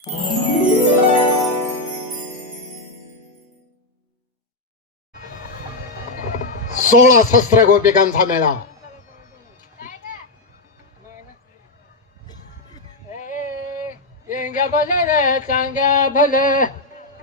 16 सहस्र गोपिकांचा मेळा. चांगल्या भलं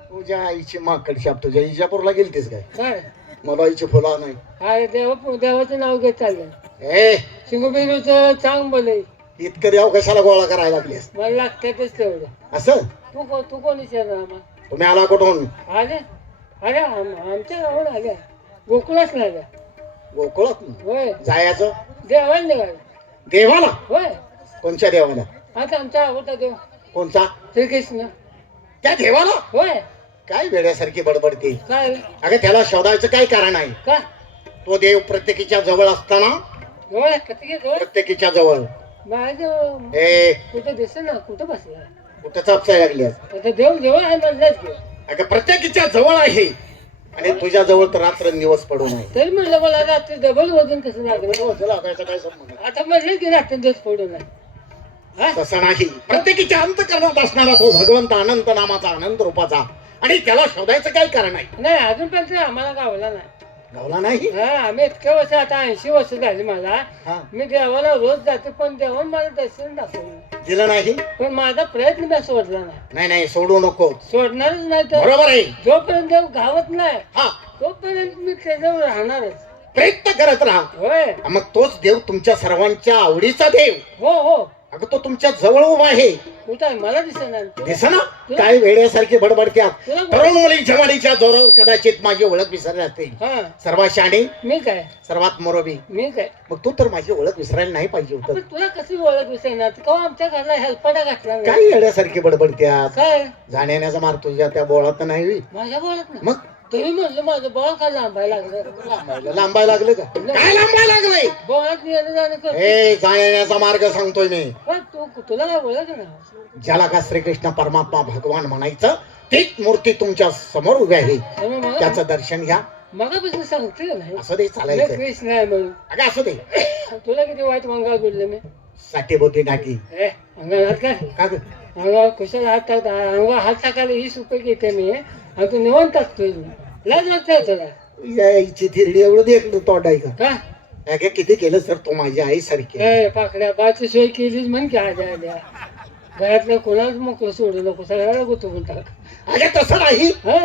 तुझ्या आईची माकड शाप. तुझ्या इजापूरला गेलतीस काय? काय मला आईची फुला नाही. अरे देवाचं नाव घेत चाललं. ए शिंगोबीरूचं चांग बोलय. इतकं देव कशाला गोळा करायला लागलीस? मला लागतातच तेवढं. असं तू कोण विचारणार आम्हाला? तुम्ही आला कुठून? आले अरे आमच्या गावाला आल्या. गोकुळाच नाही आल्या. गोकुळात होय जायचं देवाला निघाले. देवाला? होय कोणच्या देवाला? आता आमचा आवडता देव कोणचा? श्रीकृष्ण. त्या देवाला? होय काय वेड्यासारखी बडबडते. काय अगं त्याला शोधायचं काय कारण आहे? का तो देव प्रत्येकीच्या जवळ असताना जवळ कधी जवळ प्रत्येकीच्या जवळ माझ्या ए कुठं दिसत ना कुठं बसला. कुठं चापसाय लागली? आता देव जवळ आहे म्हणलाच की. अगं प्रत्येकीच्या जवळ आहे आणि तुझ्या जवळ तर रात्र दिवस पडून आहे. तरी म्हणलं मला रात्री डबल वजन कसं लागलं. लागायचं काय संबंध? आता म्हणलं की रात्री दिवस पडून आहे. हा? तसं नाही. प्रत्येकीच्या अंतकरणात असणारा तो भगवंत अनंत नामाचा अनंत रूपाचा आणि त्याला शोधायचं काय कारण आहे? नाही अजूनपर्यंत आम्हाला गावला नाही. गावला नाही. हा आम्ही इतक्या वर्ष आता 80 वर्ष झाली मला. हा मी देवाला रोज जाते पण देवान मला दर्शन दाखवलं. दिलं नाही. पण माझा प्रयत्न मी सोडला नाही. नाही नाही सोडू नको. सोडणारच नाही तर बरोबर आहे. जोपर्यंत देव गावत नाही हा तोपर्यंत मी त्याच्यावर राहणारच. प्रयत्न करत राहा. होय मग तोच देव तुमच्या सर्वांच्या आवडीचा देव. हो हो अगं तो तुमच्या जवळ उभा आहे. कुठं आहे मला दिसेना. दिसना काय वेड्यासारखी बडबडत्यात. तुला तरुण मुली जवानीच्या जोरावर कदाचित माझी ओळख विसरली असते. हा सर्वात शहाणी मी काय सर्वात मोरबी. मी काय मग तू तर माझी ओळख विसरायला नाही पाहिजे होतं. पण तुला कशी ओळख दिसेना. का आमच्या घरला हेल्पाटा घातला नाही. काय येड्यासारखी बडबडत्यात. काय जाण्याचा मार तुझ्या त्या बोळात नाही. माझ्या बोलत नाही. मग तरी म्हणलं माझं बॉल का लांबायला लागलं. लांबायला लागलं का? काय लांबायला लागलंय? बॉलात येणं जाणं कर. ए जाण्याचा मार्ग सांगतोय मी. पण तुला काय ओळख ना. ज्याला का श्रीकृष्ण परमात्मा भगवान म्हणायचं तीच मूर्ती तुमच्या समोर उभी आहे. त्याचं दर्शन घ्या. मगापासून सांगते नाही असं दे चालायचं. कृष्ण आहे म्हणून. अगं असू दे. तुला किती वाईट मंगाळ बोलले मी. साठीभोवती टाकी. अंगावर हात काय का ग? अंगावर कुशाला हात टाकता. अंगावर हात टाकायला 20 रुपये घेते मी आणि तू निवांत टाकतोय. लाज वाटतंय तुला. यायची थिरडी एवढं देखलं तोंड आहे का? का अगं किती केलं सर तू माझी आई सारखी. पाकड्या बाची सोय केलीच म्हण की आद्या आद्या. घरातल्या कोणालाच मोकळं सोडू नको. सगळ्याला गुतवून टाक. अगं तसं नाही. हा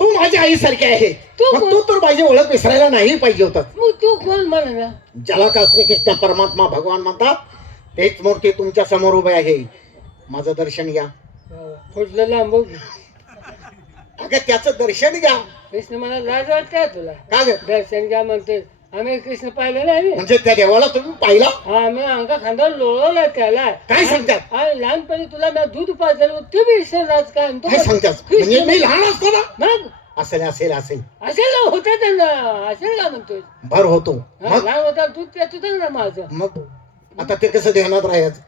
तू माझी आई सारखी आहे. तू मग तू तर माझी ओळख विसरायला नाही पाहिजे होता. मग तू कोण मला ना. ज्याला का श्रीकृष्ण परमात्मा भगवान म्हणतात तेच मूर्ती तुमच्या समोर उभे आहे. माझं दर्शन घ्या. फुटलं लांब अगं त्याचं दर्शन घ्या. कृष्ण मला लाज वाटते तुला. का ग? दर्शन घ्या म्हणते. आम्ही कृष्ण पाहिलं नाही. म्हणजे त्या देवाला तुम्ही पाहिला? आम्ही अंगा खांद्यावर लोळवलाय त्याला. काय सांगतात? आणि लहानपणी तुला मी दूध पाजलं तुम्ही विसरलाच काय. काय सांगतात? म्हणजे मी लहान असताना मग असेल असेल असेल असेल होतं त्यांना. असेल का म्हणतोय. भर होतो. मग लहान होता दूध पित होतं ना माझं. मग आता ते कसं ध्यानात राहायचं?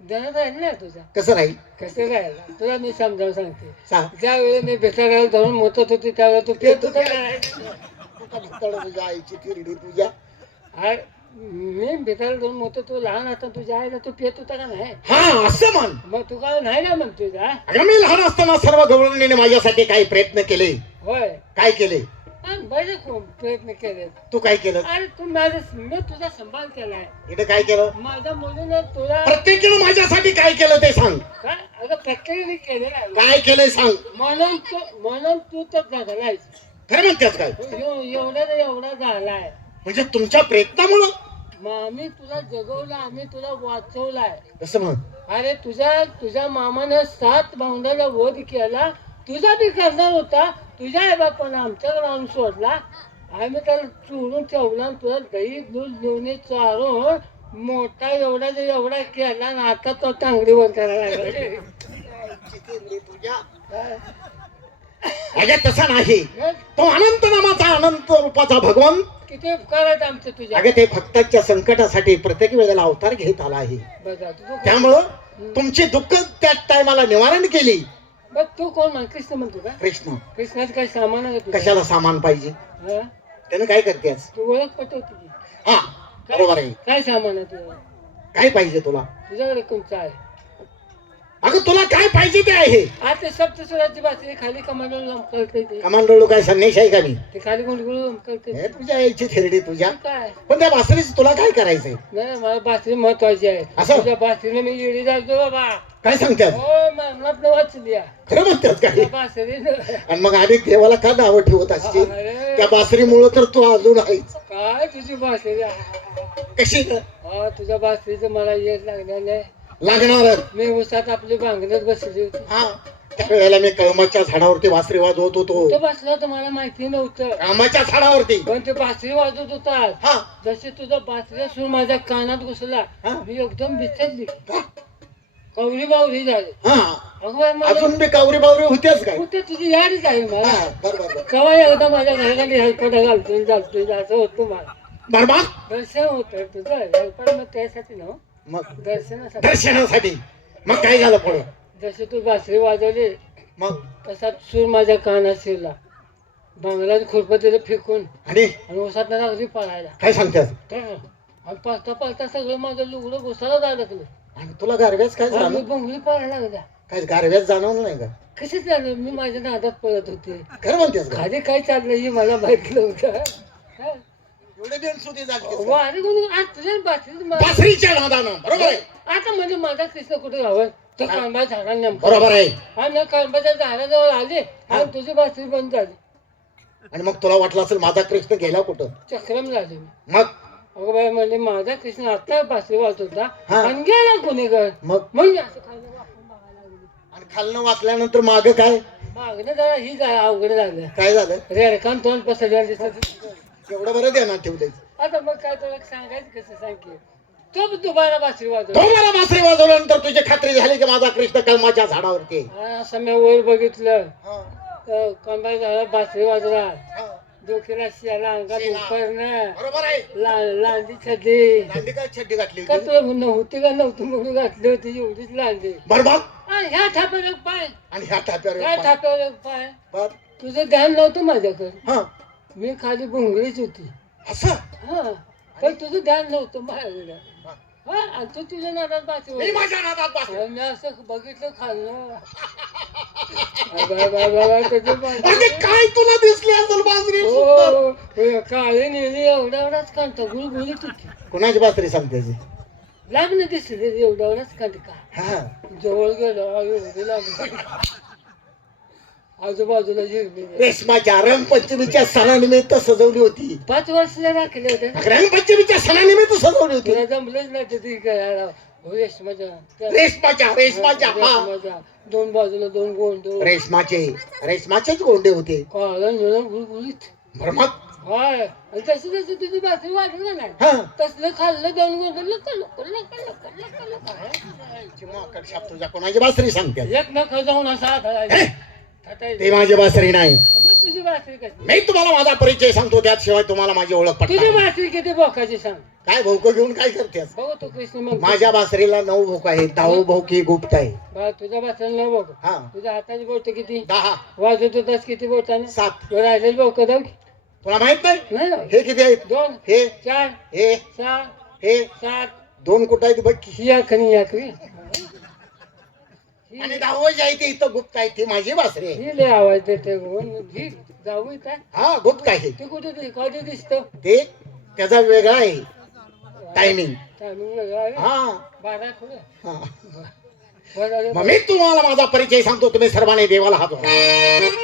देण्यात राहील ना तुझा. कसं राहील? कसं राहिला तुला मी समजावून सांगते. सांग. ज्या वेळी मी बेताळाला धरून मोतत होती त्यावेळेला तू पेत होता तुझ्या आईची तिरडी तुझ्या. मी बेताळाला धरून मोतत तू लहान असता तुझ्या आईला तू पेत होता का नाही. हा असं म्हण. मग तू काय नाही ना म्हणतोय का. अगं मी लहान असताना सर्व गवळणीने माझ्यासाठी काही प्रयत्न केले. होय काय केले? बरे प्रयत्न केले. तू काय केलं? अरे तू माझं मी तुझा सांभाळ केलाय. इथं काय केलं? माझ्या मुलीनं तुला प्रत्येकीनं माझ्यासाठी काय केलं ते सांग. काय अगं प्रत्येकाने केलेलं आहे. काय केलंय सांग. म्हणून तू तर जगलायस. खरं म्हणतेस काय? एवढा झालाय. म्हणजे तुमच्या प्रयत्नामुळं? मग आम्ही तुला जगवलं. आम्ही तुला वाचवलाय. कसं म्हण? अरे तुझ्या मामानं 7 भावंडाला वध केला. तुझा बी करणार होता. तुझ्या आई बापानं आमच्याकडे आणून सोडला. आम्ही त्याला चोरून ठेवला. तुला दही दूध लोणी चारून मोठा एवढा केला आणि आता तो टांगडीवर करायला लागला. अगं तसा नाही. तो अनंत नामाचा अनंत रूपाचा भगवान. किती उपकार आहेत आमचे तुझ्या. अगं ते भक्ताच्या संकटासाठी प्रत्येक वेळेला अवतार घेत आला आहे. त्यामुळं तुमची दुःख त्या टायमाला निवारण केली. बघ तू कोण म्हण. कृष्ण म्हणतो का. कृष्ण. कृष्णाचं काय सामान आहे तुझं? कशाला सामान पाहिजे? त्यानं काय करतेस? तू ओळख पटवते की. हा बरोबर आहे. काय सामान आहे तुझं? काय पाहिजे तुला? तुझ्याकडे कोणचं आहे? अगं तुला काय पाहिजे ते आहे. आता सप्तस्वराची बासरी खाली कमांडो लमकळते ते. कमांडोळू काय संन्याशी आहे का मी? ते खाली गुंडगुळ लमकळते. हे तुझ्या यायची थेरडी तुझ्या. काय पण त्या बासरीच तुला काय करायचंय? नाही मला बासरी महत्वाची आहे. असं? तुझ्या बासरीने मी येडी जातो बाबा. काय सांगतात? हो मनात वाचली खरं म्हणतात काय? बासरीनं. आणि मग अनेक देवाला का नावं ठेवत असतील? अरे त्या बासरीमुळे तर तू अजून आहेस. काय तुझी बासरी कशी हा तुझ्या बासरीचं मला येत लागणार नाही. लागणार? मी उसात आपली बांगण्यात बसली होती. हा त्यावेळेला मी कळमाच्या झाडावरती बासरी वाजवत होतो. तो बसला तर मला माहिती नव्हतं. कळमाच्या झाडावरती. पण ते बासरी वाजवत होता. हा जसे तुझा बासरी सूर माझ्या कानात घुसला हा. मी एकदम बिचरली. कवरी बावरी झाली. हा अगं बाई मला अजून बी कावरी बावरी होतेच काय? कुठे तुझी याडीच आहे मला. हा बरोबर कवा एकदा माझ्या घराखाली हेल्पट घालतोय असं होतं मला. बरोबर. दर्शन होतं तुझं हेल्पट मग त्यासाठी ना मग दर्शनासाठी. दर्शनासाठी. मग काय झालं पुढे? जसे तू बासरी वाजवली मग तसा सूर माझ्या कानात शिरला. बांगलात खुरपतीला फेकून आणि आणि उसात अगदी पळायला. काय सांगतात? आणि पाळता पाळता सगळं माझं लुगडं घुसाला अडकलं. आणि तुला गारव्याच काय आणि मी झालं? बोंगळी पळायला लागल्या. काय गारव्याच जाणवलं नाही का? कशी झालं मी माझ्या नादात पळत होते. खरं म्हणतेस का? खाली काय चाललं हे मला माहित नव्हतं. एवढे बेनसुदी झालतेस का? वारे कोणी आज तुझ्या बासरीत मला- बासरीच्या नादानं. बरोबर आहे. आता म्हणजे माझा कृष्ण कुठे गावं तर कांबा झाडा नेमका. बरोबर आहे. आणि कांबाच्या झाडाजवळ आले आणि तुझी बासरी बंद झाली. आणि मग तुला वाटलं असेल माझा कृष्ण गेला कुठं? चक्रम झाले. मग अगं बाई म्हणजे माझा कृष्ण आता बासरी वाजत होता हा. आणि गेला कोणी घर मग म्हणजे असं खायला वाकून बघायला लागली. आणि खालनं वाचल्यानंतर माग काय मागणं जरा ही अवघड झालं. काय झालं? रेडकान तोंड पसरल्या दिसत. एवढं बरं देणार ठेवलंय. आता मग काय तुला सांगायचं कसं सांग की तो दुबारा बासरी तो वाजवला. मला बासरी वाजवल्यानंतर तुझी खात्री झाली की माझा कृष्ण कलमाच्या झाडावरती आहे. असं मी वर बघितलं हा, तर कांबा झाला बासरी वाजला. हा. डोक्याला शियाला अंगात शिला. उपरणं बरोबर आहे. लांडी छडी दांडी काय छड्डी घातली का होती? तुला नव्हती का नव्हती म्हणून घातली होती एवढीच लांडी. बरोबर. आणि ह्या थाप्यावर एक पाय आणि ह्या टाप्यावर ह्या एक पाय. थाप्यावर एक पाय. बर. तुझं ध्यान नव्हतं माझ्याकडे. हा मी खाली भोंगळीच होती. असं हा पण तुझं ध्यान नव्हतं माझ्याकडे. हा आणि तू तुझ्या नादात बासरी मी माझ्या नादात बासरी. आणि मी असं बघितलं खाल्लं. बाय बाय बाय त्याची बासरी. अरे काय तुला दिसली असेल बासरी सुंदर? हो काळी नेली एवढाच कांता गुळगुळीत होती. कोणाची बासरी सांगते ती? लागणं दिसले एवढाच कांत का हा जवळ गेलो एवढी लागली. आजूबाजूला हिरवी रेशमाच्या रंगपंचमीच्या सणानिमित्त सजवली होती. 5 वर्षाला राखले होते. रंगपंचमीच्या सणानिमित्त सजवली होती. तुला जमलंच नाही ते ती करायला. हो रेशमाच्या रेशमाच्या हा रेशमाच्या 2 बाजूला 2 गोंड रेशमाचेच गोंडे होते. काळा निळा गुळगुळीत. भरमक. हाय आणि तसं तसं तुझी बासरी वाटलं नाही. हा तसलं खाल्लं 2 गोंड तुझ्या कोणाची बासरी सांगते? एक नख जाऊन असा हे? ते माझी बासरी नाही. मग तुझी बासरी कशी? मी तुम्हाला माझा परिचय सांगतो त्याशिवाय तुम्हाला माझी ओळख तुझी पटणार नाही. बासरी किती बोकाची सांग. काय भोक घेऊन काय करतेस? बघ तू कृष्ण मग माझ्या बासरीला 9 भोक आहेत. 10 भोकी गुप्त आहे. बा तुझ्या बासरीला बघ. हा तुझ्या हाताची बोट किती 10 वाजवत होतास किती बोटाने 7. राहिलेली बोक दाव तुला माहित नाही नाही हे किती आहेत? 2 हे 4 हे 6 हे 7 2 कुठं आहेत बघ की. ही आखणी याकरी आणि 10 जी आहे ती इथं गुप्त आहे. ती माझी बासरी आहे. ही लय आवाज देते ही जाऊ इथं. हा गुप्त आहे. ती कुठे कधी दिसतं ते त्याचा वेगळा आहे टायमिंग. टायमिंग वेगळा आहे. हा 12 पुढे हा. बरं मग मी तुम्हाला माझा परिचय सांगतो. तुम्ही सर्वांनी देवाला हात लावा.